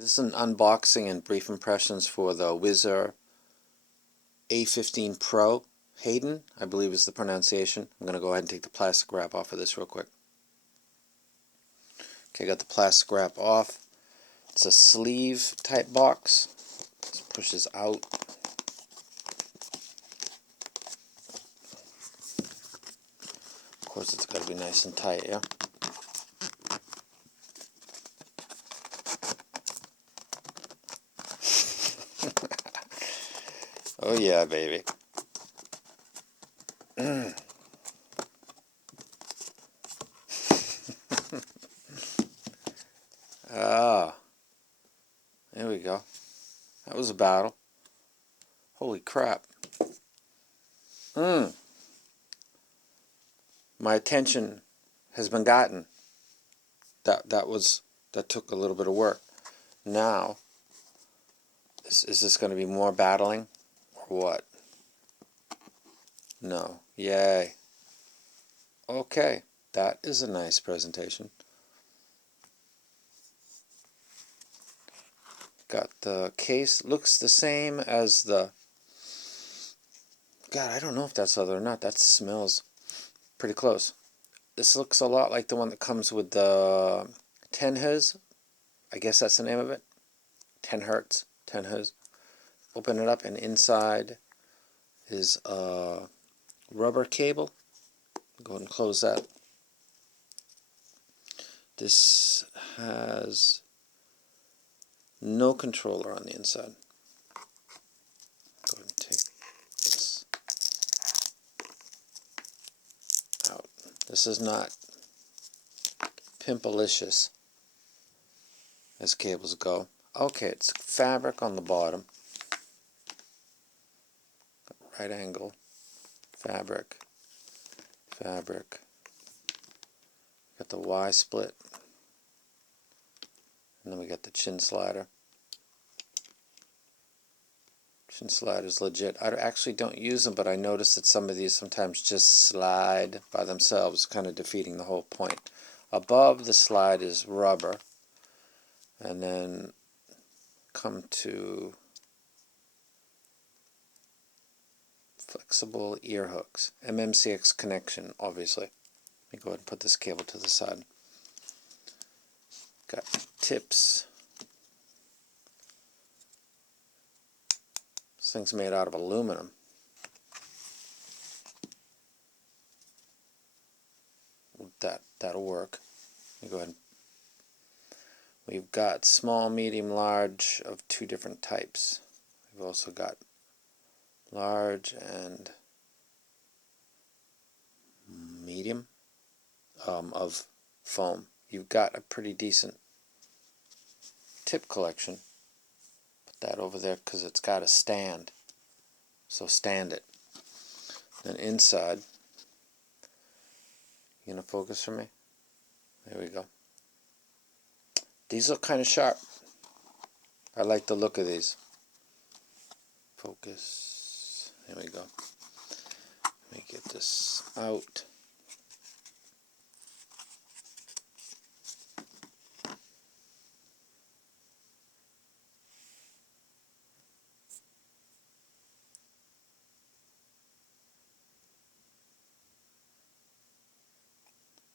This is an unboxing and brief impressions for the Whizzer A15 PRO Haydn, I believe is the pronunciation. I'm going to go ahead and take the plastic wrap off of this real quick. Okay, got the plastic wrap off. It's a sleeve type box. This pushes out. Of course, it's got to be nice and tight, yeah? Oh yeah, baby. Ah, there we go. That was a battle. Holy crap. My attention has been gotten. That took a little bit of work. Now, is this going to be more battling or what? No. Yay. Okay, that is a nice presentation. Got the case, looks the same as the... God, I don't know if that's leather or not. That smells pretty close. This looks a lot like the one that comes with the 10 Hz. I guess that's the name of it. 10 Hertz, 10 Hz. Open it up, and inside is a rubber cable. Go ahead and close that. This has no controller on the inside. Go ahead and take this out. This is not pimpalicious as cables go. Okay, it's fabric on the bottom. Right angle. Fabric. Fabric. Got the Y split. And then we got the chin slider. Chin sliders legit. I actually don't use them, but I notice that some of these sometimes just slide by themselves, kind of defeating the whole point. Above the slide is rubber, and then come to flexible ear hooks. MMCX connection, obviously. Let me go ahead and put this cable to the side. Got tips. This thing's made out of aluminum. That'll work. Let me go ahead and... We've got small, medium, large of two different types. We've also got large and medium of foam. You've got a pretty decent tip collection. Put that over there because it's got a stand. So stand it. Then inside, you gonna focus for me? There we go. These look kind of sharp. I like the look of these. Focus. There we go. Let me get this out.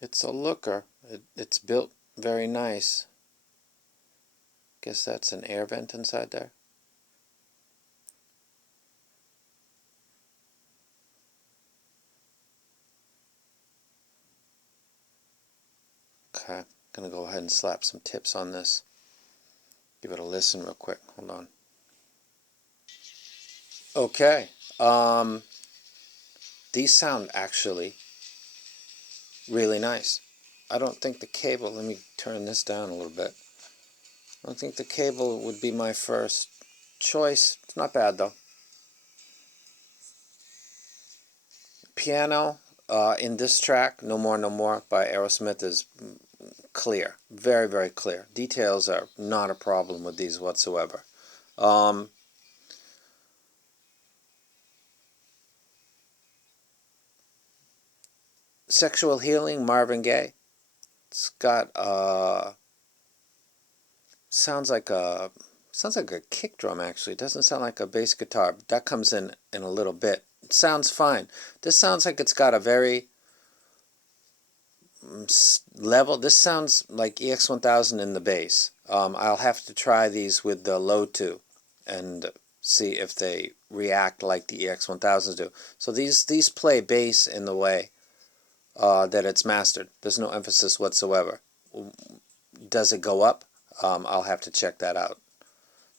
It's a looker. It's built very nice. Guess that's an air vent inside there. Okay, gonna go ahead and slap some tips on this. Give it a listen real quick. Hold on. Okay, these sound actually really nice. I don't think the cable, let me turn this down a little bit. I don't think the cable would be my first choice. It's not bad though. Piano in this track, No More, No More by Aerosmith, is clear. Very, very clear. Details are not a problem with these whatsoever. Sexual Healing, Marvin Gaye. It's got sounds like a kick drum actually. It doesn't sound like a bass guitar. That comes in a little bit. It sounds fine. This sounds like it's got a very level. This sounds like EX1000 in the bass. I'll have to try these with the low 2 and see if they react like the EX1000s do. So these play bass in the way that it's mastered. There's no emphasis whatsoever. Does it go up? I'll have to check that out.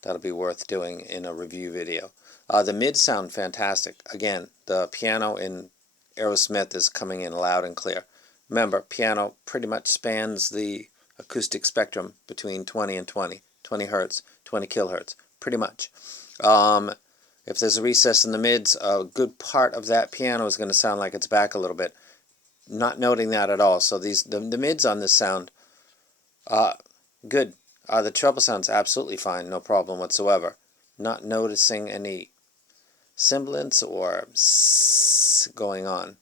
That'll be worth doing in a review video. The mids sound fantastic. Again, the piano in Aerosmith is coming in loud and clear. Remember, piano pretty much spans the acoustic spectrum between 20 and 20. 20 hertz, 20 kilohertz, pretty much. If there's a recess in the mids, a good part of that piano is going to sound like it's back a little bit. Not noting that at all. So the mids on this sound, good. The treble sounds absolutely fine, no problem whatsoever. Not noticing any semblance or going on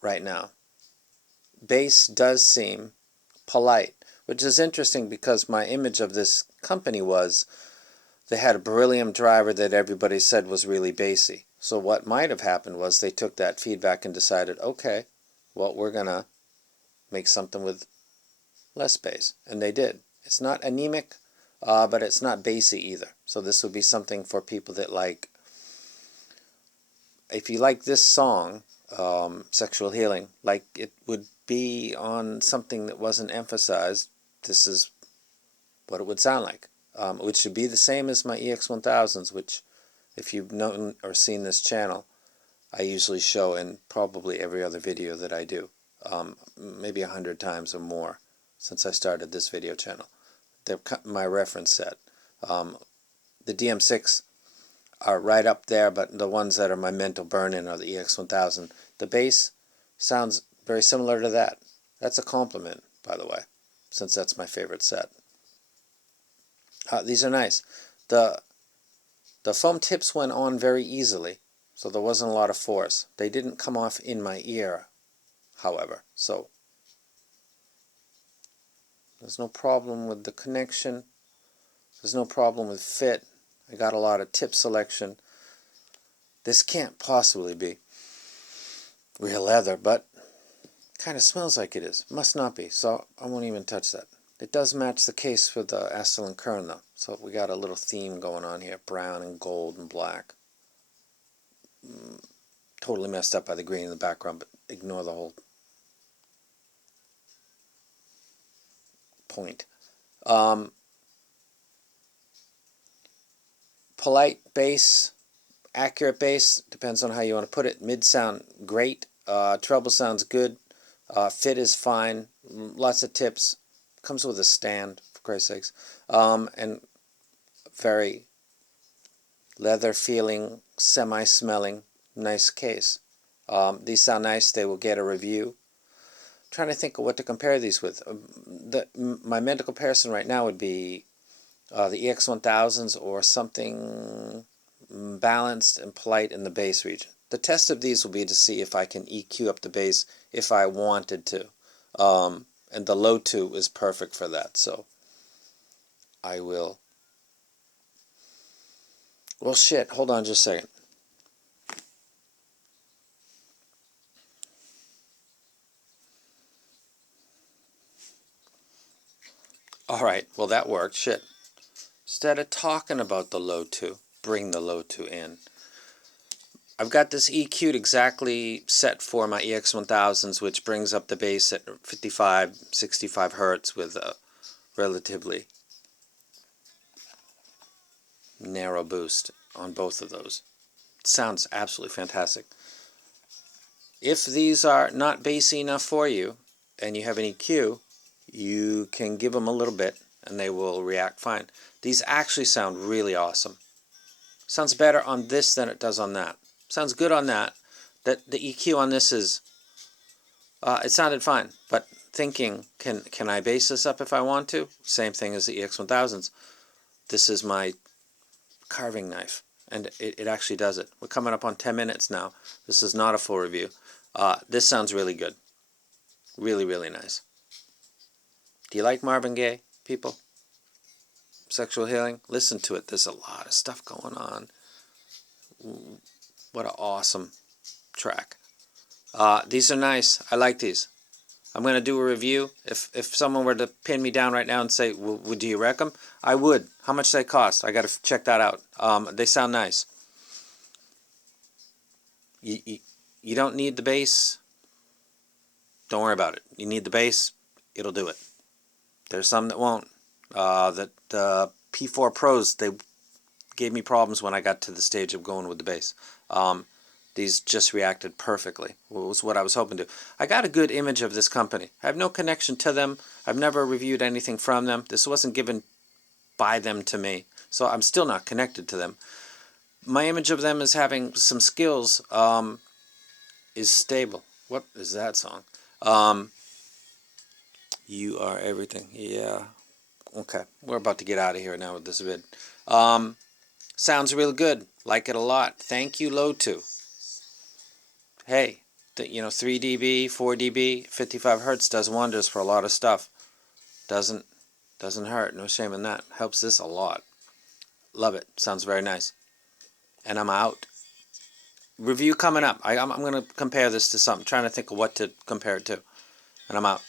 right now. Bass does seem polite, which is interesting because my image of this company was they had a beryllium driver that everybody said was really bassy. So what might have happened was they took that feedback and decided, okay, well, we're going to make something with less bass. And they did. It's not anemic, but it's not bassy either. So this would be something for people that like, if you like this song, Sexual Healing, like it would be on something that wasn't emphasized, this is what it would sound like. Which should be the same as my EX1000s, which if you've known or seen this channel, I usually show in probably every other video that I do, maybe 100 times or more since I started this video channel. They're my reference set. The DM6 are right up there, but the ones that are my mental burn-in are the EX1000. The bass sounds very similar to that. That's a compliment, by the way, since that's my favorite set. These are nice. The foam tips went on very easily, so there wasn't a lot of force. They didn't come off in my ear, however, so there's no problem with the connection. There's no problem with fit. I got a lot of tip selection. This can't possibly be real leather, but kind of smells like it is. Must not be, so I won't even touch that. It does match the case for the Astle and Kern, though. So we got a little theme going on here. Brown and gold and black. Totally messed up by the green in the background, but ignore the whole point. Polite bass, accurate bass, depends on how you want to put it. Mid sound great. Treble sounds good. Fit is fine. Lots of tips. Comes with a stand, for Christ's sakes. And very leather feeling, semi-smelling, nice case. These sound nice. They will get a review. Trying to think of what to compare these with. My mental comparison right now would be the EX1000s or something balanced and polite in the bass region. The test of these will be to see if I can EQ up the bass if I wanted to. And the low 2 is perfect for that, so I will. Well, shit, hold on just a second. Alright, well that worked, shit. Instead of talking about the low 2, bring the low 2 in. I've got this EQ'd exactly set for my EX1000s, which brings up the bass at 55, 65 hertz with a relatively narrow boost on both of those. It sounds absolutely fantastic. If these are not bassy enough for you, and you have an EQ, you can give them a little bit, and they will react fine. These actually sound really awesome. Sounds better on this than it does on that. Sounds good on that. The EQ on this is, it sounded fine, but thinking, can I bass this up if I want to? Same thing as the EX1000s. This is my carving knife, and it actually does it. We're coming up on 10 minutes now. This is not a full review. This sounds really good. Really, really nice. Do you like Marvin Gaye? people. Sexual healing. Listen to it. There's a lot of stuff going on. What an awesome track. These are nice. I like these. I'm going to do a review. If someone were to pin me down right now and say, would you wreck them? I would. How much do they cost? I got to check that out. They sound nice. You don't need the bass. Don't worry about it. You need the bass. It'll do it. There's some that won't. That P4 Pros, they gave me problems when I got to the stage of going with the bass. These just reacted perfectly. It was what I was hoping to. I got a good image of this company. I have no connection to them. I've never reviewed anything from them. This wasn't given by them to me. So I'm still not connected to them. My image of them as having some skills is stable. What is that song? You Are Everything. Yeah. Okay. We're about to get out of here now with this vid. Sounds really good. Like it a lot. Thank you, Lotu. Hey, 3 dB, 4 dB, 55 hertz does wonders for a lot of stuff. Doesn't hurt. No shame in that. Helps this a lot. Love it. Sounds very nice. And I'm out. Review coming up. I'm going to compare this to something. Trying to think of what to compare it to. And I'm out.